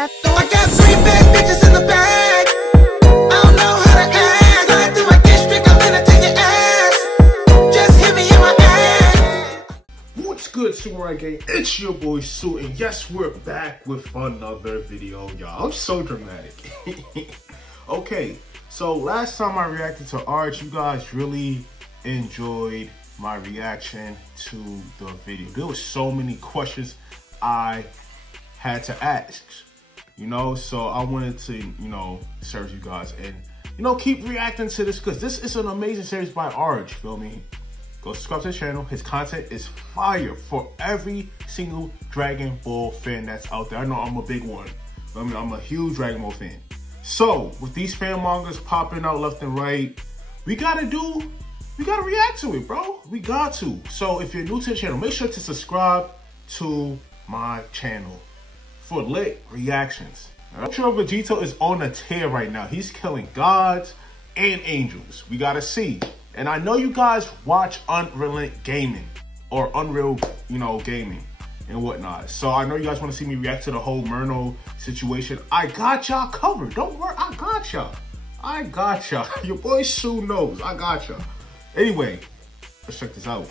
I got 3 bad bitches in the bag. I don't know how to act. Slide through my district, I'm gonna take your ass. Just hit me in my ass. What's good, Samurai Gang? It's your boy Sue, and yes, we're back with another video, y'all. I'm so dramatic. Okay, so last time I reacted to Arch, you guys really enjoyed my reaction to the video. There were so many questions I had to ask, so I wanted to, serve you guys and, keep reacting to this because this is an amazing series by Arch, feel me? Go subscribe to the channel. His content is fire for every single Dragon Ball fan that's out there. I know I'm a big one. I'm a huge Dragon Ball fan. So with these fan mangas popping out left and right, we gotta react to it, bro. We got to. So if you're new to the channel, make sure to subscribe to my channel for lit reactions. Ultra Vegito is on a tear right now. He's killing gods and angels. We gotta see. And I know you guys watch Unreal Gaming or Unreal, Gaming and whatnot. So I know you guys want to see me react to the whole Murno situation. I got y'all covered. Don't worry, I got y'all. I got y'all. Your boy Sue knows. I got y'all. Anyway, let's check this out.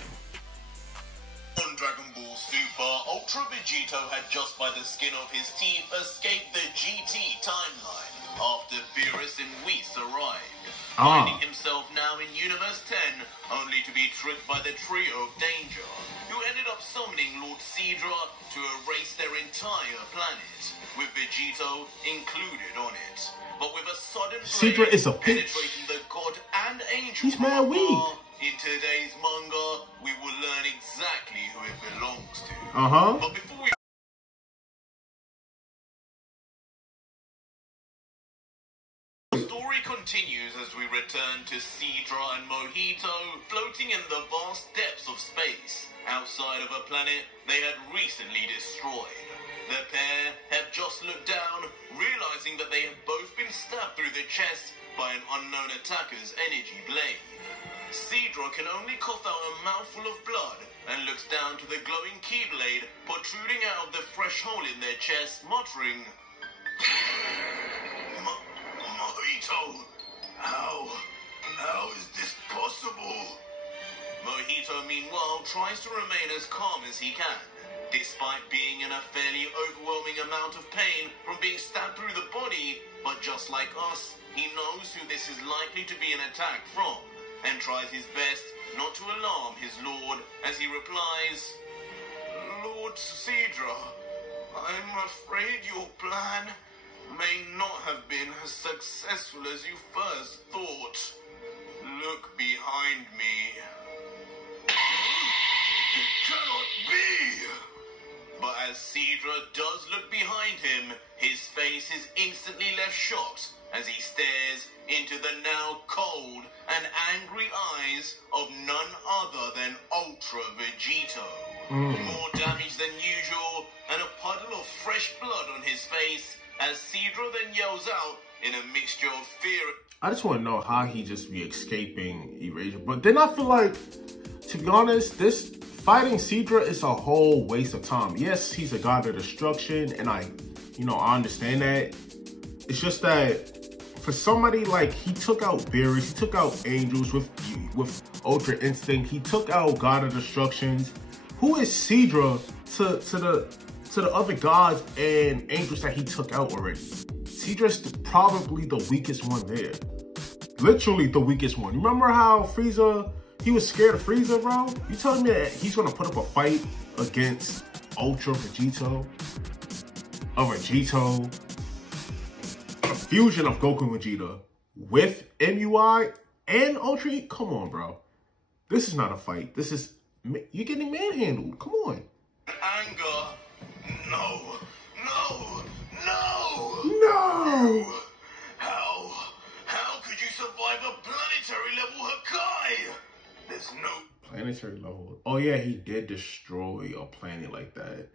On Dragon Ball Super, Ultra Vegito had just by the skin of his teeth escaped the GT timeline after Beerus and Whis arrived. Finding himself now in Universe 10, only to be tricked by the trio of Danger, who ended up summoning Lord Seadra to erase their entire planet, with Vegito included on it. But with a sudden Seadra is a bitch. Penetrating the god and angel He's mad weak. In today's manga, we will learn exactly who it belongs to. But before we continues as we return to Seadra and Mojito floating in the vast depths of space outside of a planet they had recently destroyed. The pair have just looked down, realizing that they have both been stabbed through the chest by an unknown attacker's energy blade. Seadra can only cough out a mouthful of blood and looks down to the glowing keyblade protruding out of the fresh hole in their chest, muttering, Mojito, how is this possible? Mojito, meanwhile, tries to remain as calm as he can, despite being in a fairly overwhelming amount of pain from being stabbed through the body, but just like us, he knows who this is likely to be an attack from, and tries his best not to alarm his lord as he replies, Lord Seadra, I'm afraid your plan may not have been as successful as you first thought. Look behind me. It cannot be! But as Seadra does look behind him, his face is instantly left shocked as he stares into the now cold and angry eyes of none other than Ultra Vegito. More damage than usual and a puddle of fresh blood on his face as Seadra then yells out in a mixture of fear. I just want to know how he just be escaping Erasure. But then I feel like, to be honest, this fighting Seadra is a whole waste of time. Yes, he's a god of destruction, and I understand that. It's just that for somebody like, he took out Beerus, he took out Angels with Ultra Instinct, he took out God of Destructions. Who is Seadra to the other gods and angels that he took out already? Seadra's probably the weakest one there. Literally the weakest one. Remember how Frieza, he was scared of Frieza, bro? You telling me that he's gonna put up a fight against Ultra Vegito? A Vegito? A fusion of Goku and Vegeta with MUI and Ultra? Come on, bro. This is not a fight. This is, you're getting manhandled. Come on. Anger. No. How could you survive a planetary level Hakai? There's no planetary level. Oh yeah, he did destroy a planet like that.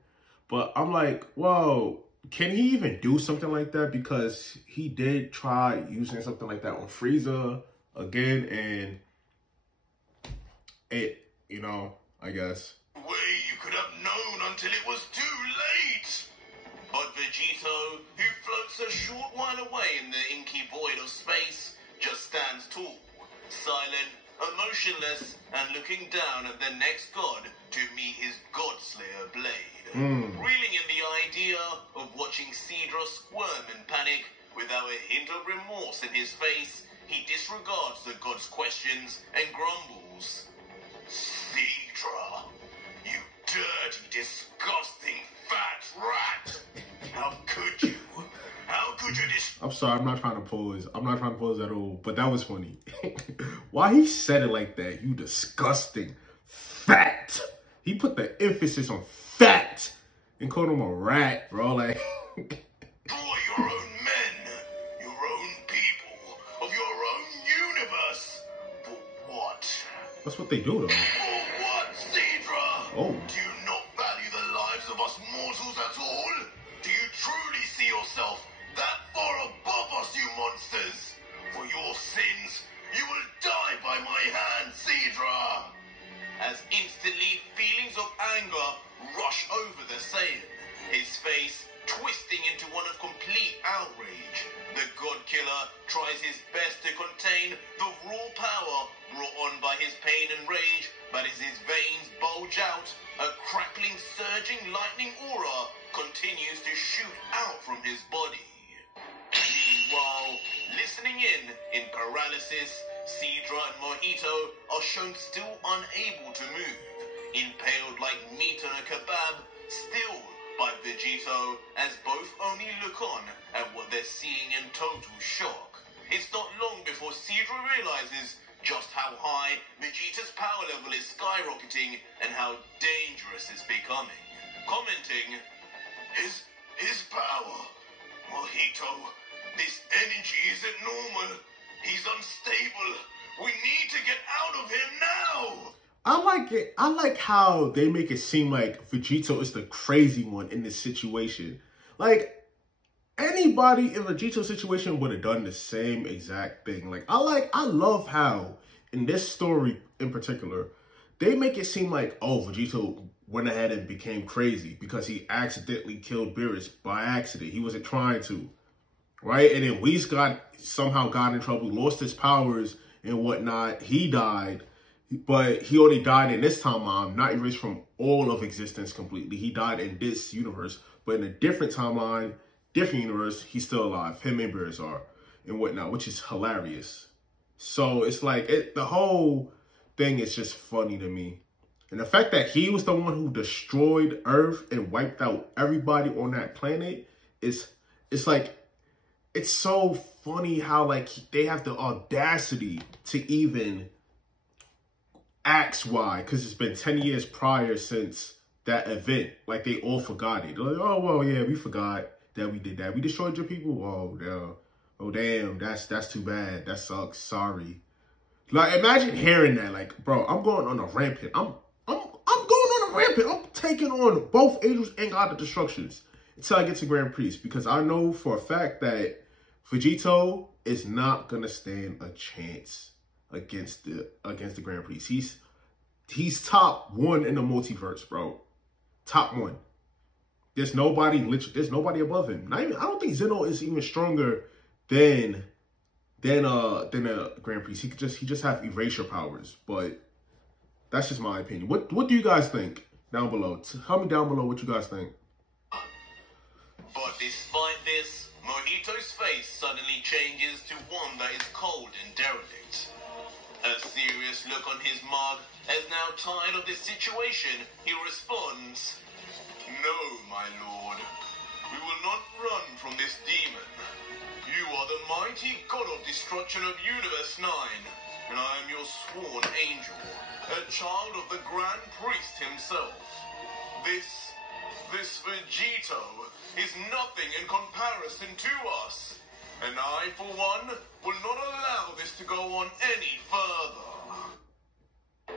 But I'm like, whoa, can he even do something like that? Because he did try using something like that on Frieza again, and it, I guess. Way you could have known until it was too late. But Vegito, who floats a short while away in the inky void of space, just stands tall, silent, emotionless, and looking down at the next god to meet his Godslayer blade. Reeling in the idea of watching Sidra squirm in panic without a hint of remorse in his face, he disregards the god's questions and grumbles. Sidra, you dirty, disgusting, fat rat! How could you? How could you I'm sorry, I'm not trying to pose. I'm not trying to pose at all, but that was funny. Why he said it like that? You disgusting fat. He put the emphasis on fat and called him a rat, bro. Like, destroy your own men, your own people, of your own universe. For what? that's what they do, though. For what, Sidra? Oh. Do you not value the lives of us mortals at all? Do you truly see yourself that far above us, you monsters? For your sins, you will die by my hand, Sidra! As instantly feelings of anger rush over the Saiyan, his face twisting into one of complete outrage. The God Killer tries his best to contain the raw power brought on by his pain and rage, but as his veins bulge out, a crackling, surging lightning aura continues to shoot out from his body. Meanwhile, listening in paralysis, Sidra and Mojito are shown still unable to move, impaled like meat on a kebab, still by Vegito, as both only look on at what they're seeing in total shock. It's not long before Sidra realizes just how high Vegeta's power level is skyrocketing and how dangerous it's becoming, commenting, His power, Mojito, this energy isn't normal. He's unstable. We need to get out of him now. I like it. I like how they make it seem like Vegito is the crazy one in this situation. Like, anybody in Vegito's situation would have done the same exact thing. Like, I love how, in this story in particular, they make it seem like, oh, Vegito went ahead and became crazy because he accidentally killed Beerus by accident. He wasn't trying to. Right? And then Whis somehow got in trouble, lost his powers and whatnot. He died, but he only died in this timeline, not erased from all of existence completely. He died in this universe, but in a different timeline, different universe, he's still alive. Him and Beerus are and whatnot, which is hilarious. So it's like, the whole thing is just funny to me. And the fact that he was the one who destroyed Earth and wiped out everybody on that planet it's like, it's so funny how, like, they have the audacity to even ask why, because it's been 10 years prior since that event. Like, they all forgot it. They're like, oh, well, yeah, we forgot that we did that. We destroyed your people? Oh, no. Oh, damn, that's too bad. That sucks. Sorry. Like, imagine hearing that. Like, bro, I'm going on a rampant. I'm going on a rampant. I'm taking on both Angels and God of Destructions until I get to Grand Priest, because I know for a fact that Vegito is not gonna stand a chance against the Grand Priest. He's top one in the multiverse, bro. Top one. There's nobody above him. Not even, I don't think Zeno is even stronger than a Grand Priest. He just have erasure powers, but that's just my opinion. What do you guys think down below? Tell me down below what you guys think. But despite this, Mojito's face suddenly changes to one that is cold and derelict. A serious look on his mug, as now tired of this situation, he responds, No, my lord. We will not run from this demon. You are the mighty god of destruction of Universe 9, and I am your sworn angel, a child of the Grand Priest himself. This Vegito is nothing in comparison to us, and I, for one, will not allow this to go on any further.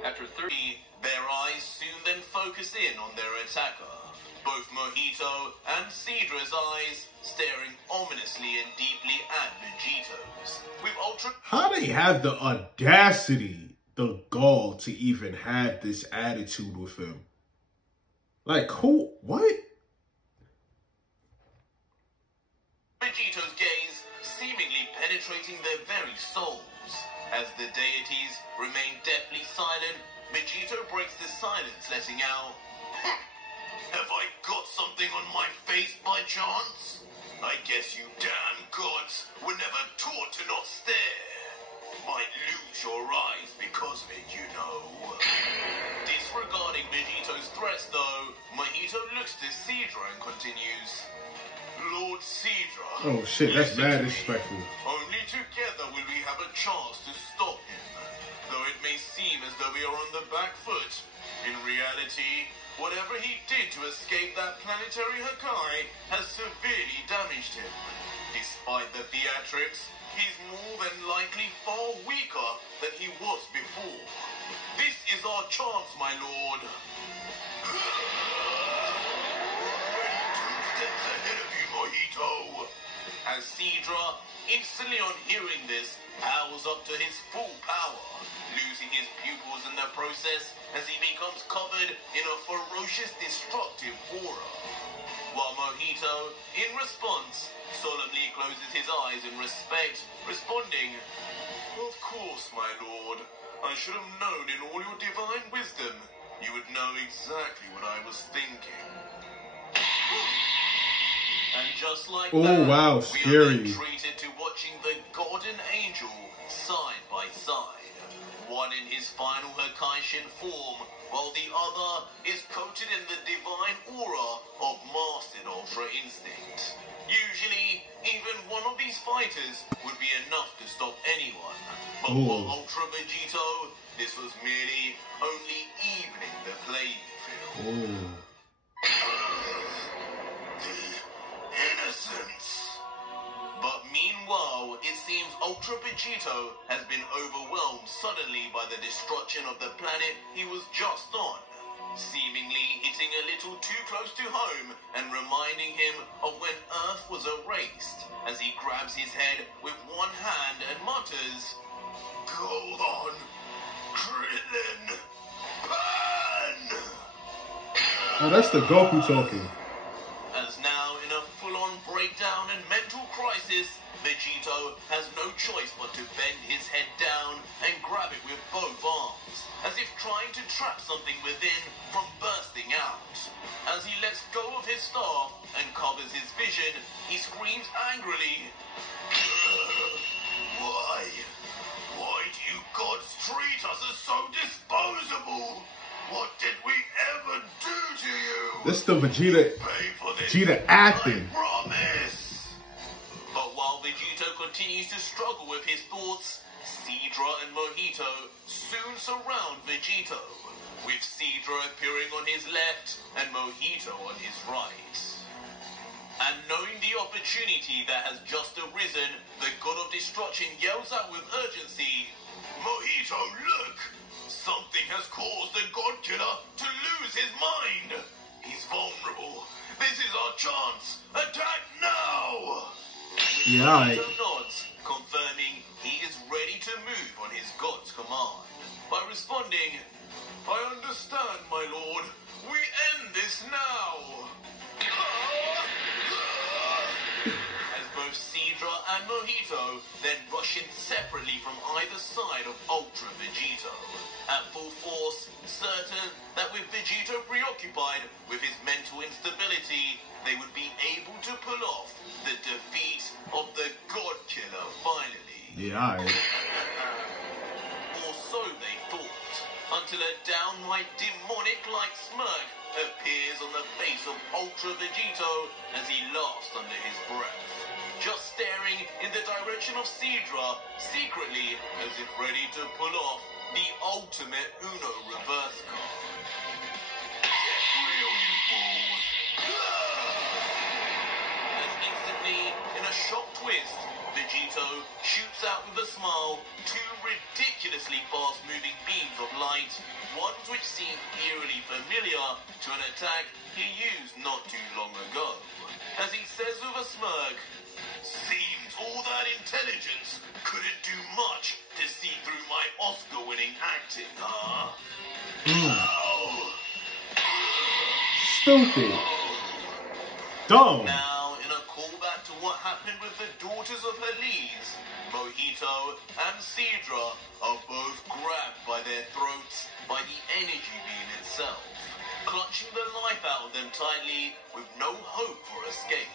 After 30, their eyes soon then focus in on their attacker. Both Mojito and Sidra's eyes staring ominously and deeply at Vegito's. With ultra... How they have the audacity, the gall to even have this attitude with him? Like, who? What? Vegito Vegeto's gaze, seemingly penetrating their very souls. As the deities remain deathly silent, Vegito breaks the silence, letting out, "Have I got something on my face by chance? I guess you damn gods were never taught to not stare. Might lose your eyes because of it, you know." Disregarding Vegito's threats, though, Mahito looks to Sidra and continues, "Lord Sidra. Oh shit, that's listen mad to me. disrespectful. Only together will we have a chance to stop him. Though it may seem as though we are on the back foot, in reality, whatever he did to escape that planetary Hakai has severely damaged him. Despite the theatrics, he's more than likely far weaker than he was before. This is our chance, my lord." Steps ahead of you, Mahito. As Sidra, instantly on hearing this, powers up to his full power, losing his pupils in the process as he becomes covered in a ferocious, destructive aura. While Mahito, in response, solemnly closes his eyes in respect, responding, "Of course, my lord. I should have known in all your divine wisdom, you would know exactly what I was thinking." And just like Oh, that, wow, we are scary. then treated to watching the God and Angel side by side. One in his final Hakaishin form, while the other is coated in the divine aura of Mastered Ultra Instinct. Usually, even one of these fighters would be enough to stop anyone. But for Ooh. Ultra Vegito, this was merely only evening the playing field. Oh. Innocence. But meanwhile, it seems Ultra Vegito has been overwhelmed suddenly by the destruction of the planet he was just on, seemingly hitting a little too close to home and reminding him of when Earth was erased, as he grabs his head with one hand and mutters, "Go on, Krillin, Pan!" Oh, that's the Goku talking. As now, in a full-on breakdown and mental crisis, Vegito has no choice but to bend his head down and grab it with both arms, as if trying to trap something within from bursting out. As he lets go of his staff and covers his vision, he screams angrily, "Why? Why do you gods treat us as so disposable? What did we ever do to you? This is the Vegeta, Pay for this, Vegeta acting. I promise." But while Vegito continues to struggle with his thoughts, Sidra and Mahito soon surround Vegito, with Sidra appearing on his left and Mahito on his right. And knowing the opportunity that has just arisen, the God of Destruction yells out with urgency, "Mahito, look! Something has caused the God Killer to lose his mind. He's vulnerable. This is our chance. Attack now!" Yeah, alright. Mahito nods, confirming he is ready to move on his God's command. By responding, "I understand, my lord. We end this now." As both Sidra and Mahito then rush in separately from either side of Ultra Vegito, at full force, certain that with Vegito preoccupied with his mental instability, they would be able to pull off the defeat of the God Killer finally. Yeah, alright. Or so they thought, until a downright demonic-like smirk appears on the face of Ultra Vegito as he laughs under his breath, just staring in the direction of Sidra, secretly as if ready to pull off the ultimate Uno reverse card. Get real, you fools! As instantly, in a shock twist, Vegito shoots out with a smile two ridiculously fast-moving beams of light, ones which seem eerily familiar to an attack he used not too long ago. As he says with a smirk, "Seems all that intelligence couldn't do much to see through my Oscar-winning acting, huh?" Ow! Stupid. Dumb. Now, in a callback to what happened with the daughters of Helios, Mojito and Seadra are both grabbed by their throats by the energy beam itself, clutching the life out of them tightly with no hope for escape.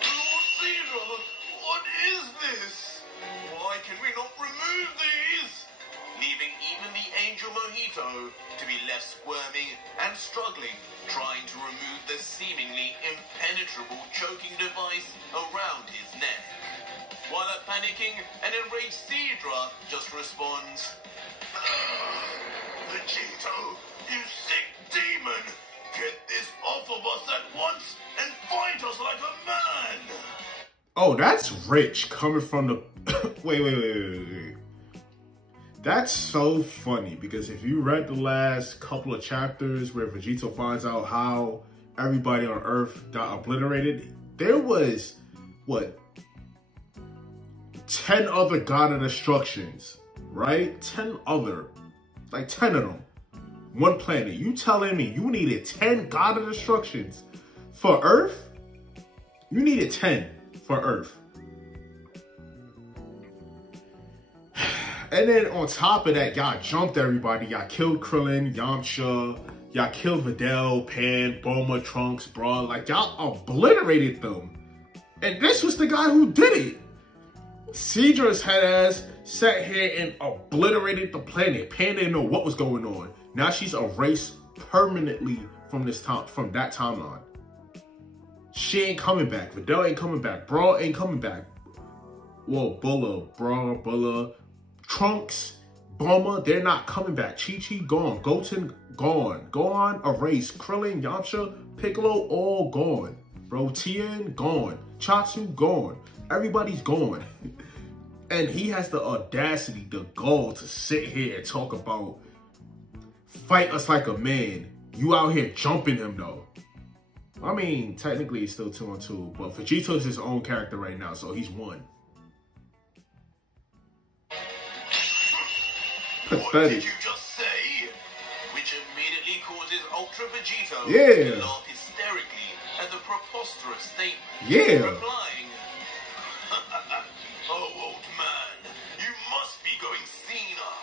Lord Seadra, what is this? Why can we not remove these? Leaving even the angel Mojito to be left squirming and struggling, trying to remove the seemingly impenetrable choking device around his neck. While a panicking and enraged Seadra just responds, Vegito, you sick demon! Get this off of us at once and fight us like a man! Oh, that's rich coming from the... wait. That's so funny because if you read the last couple of chapters where Vegito finds out how everybody on Earth got obliterated, there was, what, 10 other God of Destructions, right? 10 other, like 10 of them. One planet. You telling me you needed 10 God of Destructions for Earth? You needed 10 for Earth. And then on top of that, y'all jumped everybody. Y'all killed Krillin, Yamcha. Y'all killed Videl, Pan, Bulma, Trunks, Brawl. Like, y'all obliterated them. And this was the guy who did it. Seadra's head ass sat here and obliterated the planet. Pan didn't know what was going on. Now she's erased permanently from this time, from that timeline. She ain't coming back. Videl ain't coming back. Brawl ain't coming back. Well, Brawl, Trunks, Bulma, they're not coming back. Chi-Chi gone. Goten gone. Gohan erased. Krillin, Yamcha, Piccolo all gone. Bro, Tien gone. Chaozu gone. Everybody's gone. And he has the audacity, the gall to sit here and talk about fight us like a man. You out here jumping him though. I mean, technically it's still 2-on-2, but Vegito's his own character right now, so he's one. What did you just say? Which immediately causes Ultra Vegito to laugh hysterically at the preposterous statement. Replying, oh, old man, you must be going senile.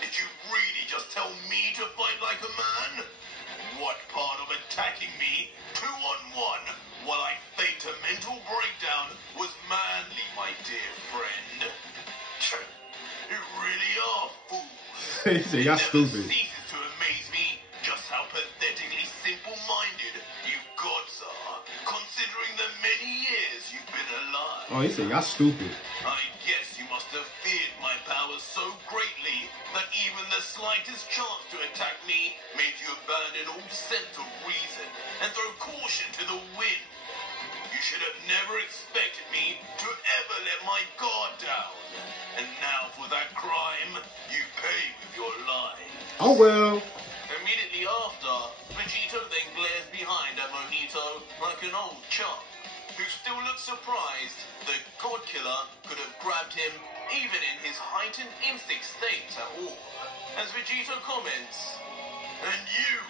Did you really just tell me to fight like a man? What part of attacking me 2-on-1 while I faked a mental breakdown was manly, my dear friend? You really are fools. He said, y'all stupid. It ceases to amaze me just how pathetically simple-minded you gods are, considering the many years you've been alive. Oh, he said, y'all stupid. I guess you must have feared my powers so greatly that even the slightest chance to attack me made you abandon all sense of reason and throw caution to the wind. You should have never expected me to ever let my guard down. And now for that crime, you pay with your life. Oh well. Immediately after, Vegito then glares behind at Mojito like an old chum, who still looks surprised the God Killer could have grabbed him even in his heightened instinct state at all. As Vegito comments, and you,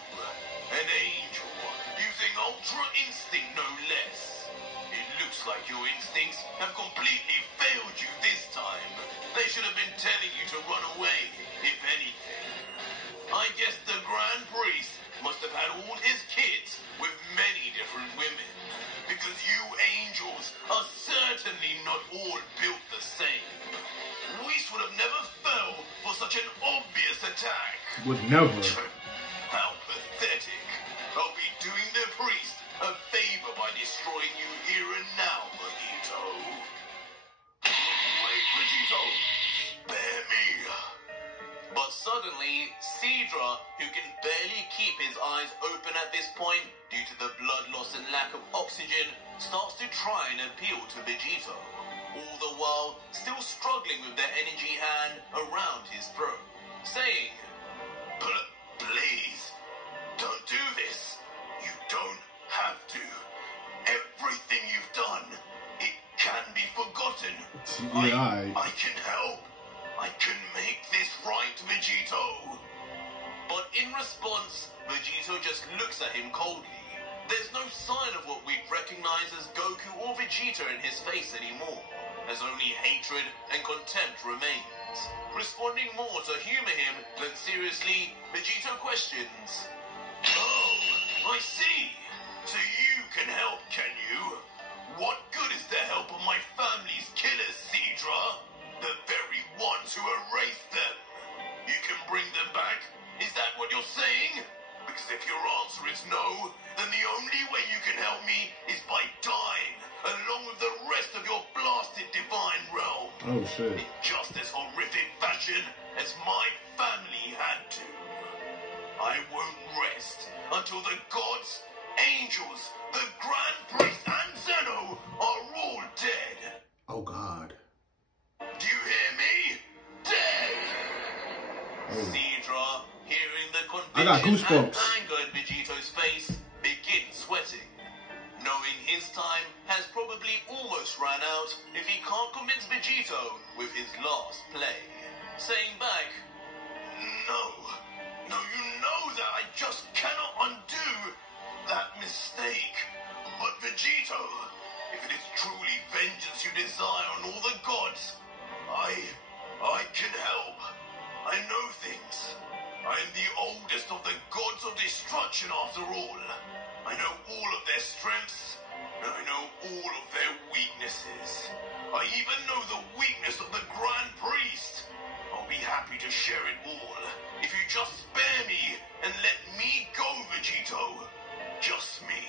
an angel, using Ultra Instinct no less. It looks like your instincts have completely failed you this time. They should have been telling you to run away, if anything. I guess the Grand Priest must have had all his kids with many different women, because you angels are certainly not all built the same. Whis would have never fell for such an obvious attack. Would never. How pathetic. I'll be doing the priest a favor by destroying you here and now, Mojito. Wait, Vegito, spare me. But suddenly, Seadra, who can barely keep his eyes open at this point due to the blood loss and lack of oxygen, starts to try and appeal to Vegito, all the while still struggling with their energy hand around his throat, saying, Please, don't do this. You don't have to. Everything you've done, it can be forgotten. Yeah, I can help. I can make this right, Vegito. But in response, Vegito just looks at him coldly, There's no sign of what we'd recognize as Goku or Vegeta in his face anymore, as only hatred and contempt remains. Responding more to humor him than seriously, Vegito questions, "Oh, I see. So you can help, can you? What good is the help of my family's killers, Sidra? The very ones who erased them. You can bring them back? Is that what you're saying? Because if your answer is no, then the only way you can help me is by dying, along with the rest of your blasted divine realm. Oh shit. In just as horrific fashion as my family had to. I won't rest until the gods, angels, the Grand Priest, and Zeno are all dead." Oh god. Do you hear me? Dead! Sidra, hearing the I got conviction and goosebumps. anger in Vegito's face, begins sweating. Knowing his time has probably almost ran out if he can't convince Vegito with his last play. Saying back, "No, you know that I just cannot undo that mistake. But Vegito, if it is truly vengeance you desire on all the gods, I can help. I know things. I am the oldest of the gods of destruction after all. I know all of their strengths, and I know all of their weaknesses. I even know the weakness of the Grand Priest. I'll be happy to share it all, if you just spare me and let me go, Vegito. Just me.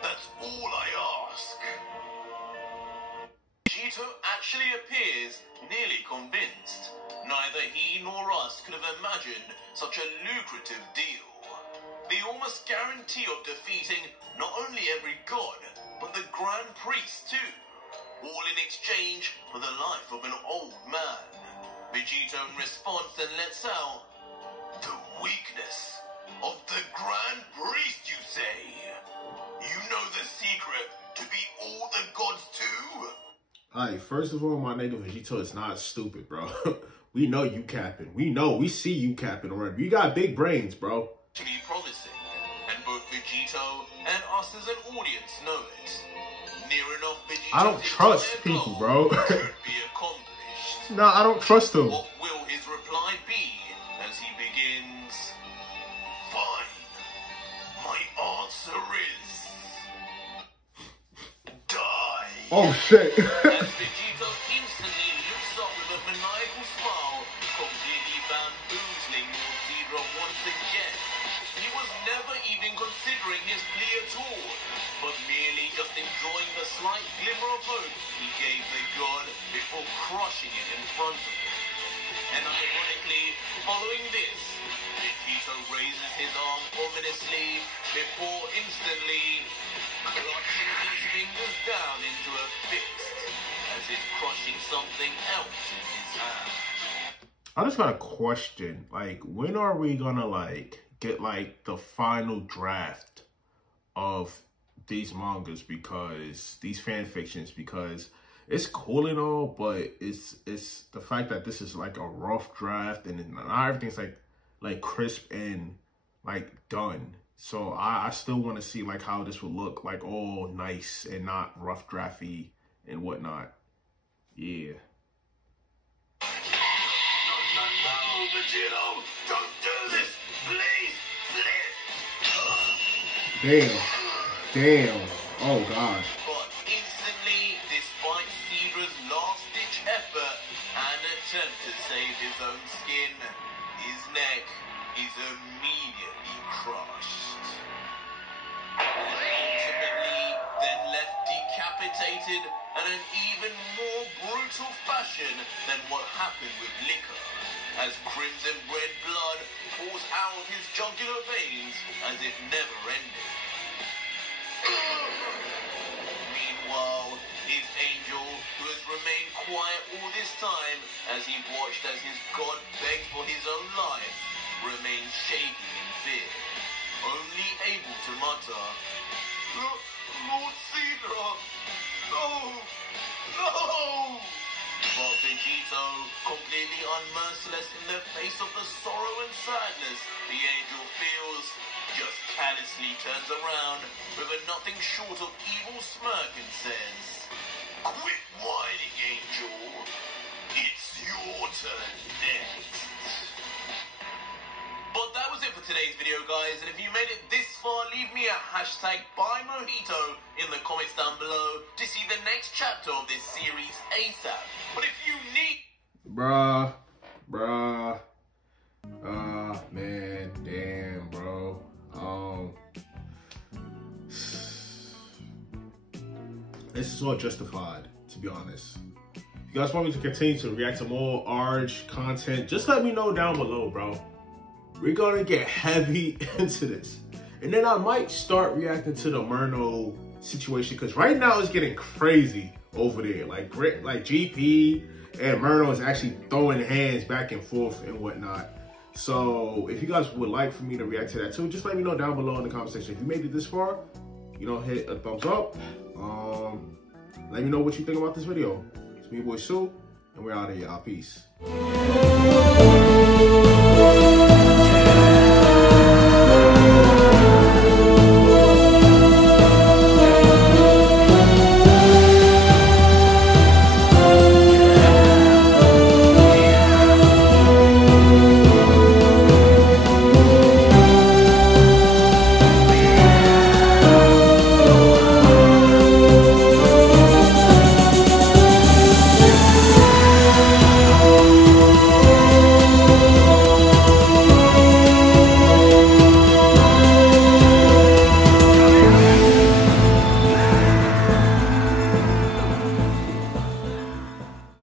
That's all I ask." Vegito actually appears nearly convinced. Neither he nor us could have imagined such a lucrative deal. The almost guarantee of defeating not only every god, but the Grand Priest too. All in exchange for the life of an old man. Vegito in response then lets out, "The weakness of the Grand Priest, you say? You know the secret to beat all the gods too?" Alright, first of all, my nigga Vegito is not stupid, bro. We know you capping. We see you capping already. You got big brains, bro. To be promising, and both Vegito and us as an audience know it. Near enough Vegito's I don't trust entire people, goal bro. could be accomplished. No, I don't trust him. What will his reply be as he begins? "Fine. My answer is die." Oh shit. As Vegito instantly looks up with a maniacal smile, completely bamboozling Lord Sidra once again. He was never even considering his plea at all, but merely just enjoying the slight glimmer of hope he gave the god before crushing it in front of him. And ironically, following this, Vegito raises his arm ominously before instantly clutching his fingers down into a fist, as if crushing something else in his hand. I just got a question. Like, when are we gonna get the final draft of these mangas, because these fan fictions, because it's cool and all, but it's the fact that this is like a rough draft and not everything's like crisp and done. So I still want to see how this would look, all nice and not rough drafty and whatnot. Yeah. No, Vegito! Don't do this! Please! Damn. Oh gosh. But instantly, despite Sidra's last-ditch effort and attempt to save his own skin, his neck is immediately crushed. And ultimately, then left decapitated in an even more brutal fashion than what happened with Liquor, as crimson red blood pours out of his jugular veins as if never ending. Meanwhile, his angel, who has remained quiet all this time as he watched as his god begged for his own life, remains shaking in fear, only able to mutter, "Lord Sidra, no! No!" But Vegito, completely unmerciless in the face of the sorrow and sadness the angel feels, just callously turns around with a nothing short of evil smirk and says, "Quit whining, Angel. It's your turn next." But that was it for today's video, guys, and if you made it this far, leave me a hashtag #BuyMojito in the comments down below to see the next chapter of this series ASAP. But if you need... Man, damn, bro. This is all justified, to be honest. If you guys want me to continue to react to more Arj content, just let me know down below, bro. We're gonna get heavy into this. And then I might start reacting to the Murno situation, because right now it's getting crazy over there. Like GP and Murno is actually throwing hands back and forth and whatnot. So if you guys would like for me to react to that too, just let me know down below in the comment section. If you made it this far, you know, hit a thumbs up. Let me know what you think about this video. It's me, your boy Sue, and we're out of here. Y'all. Peace.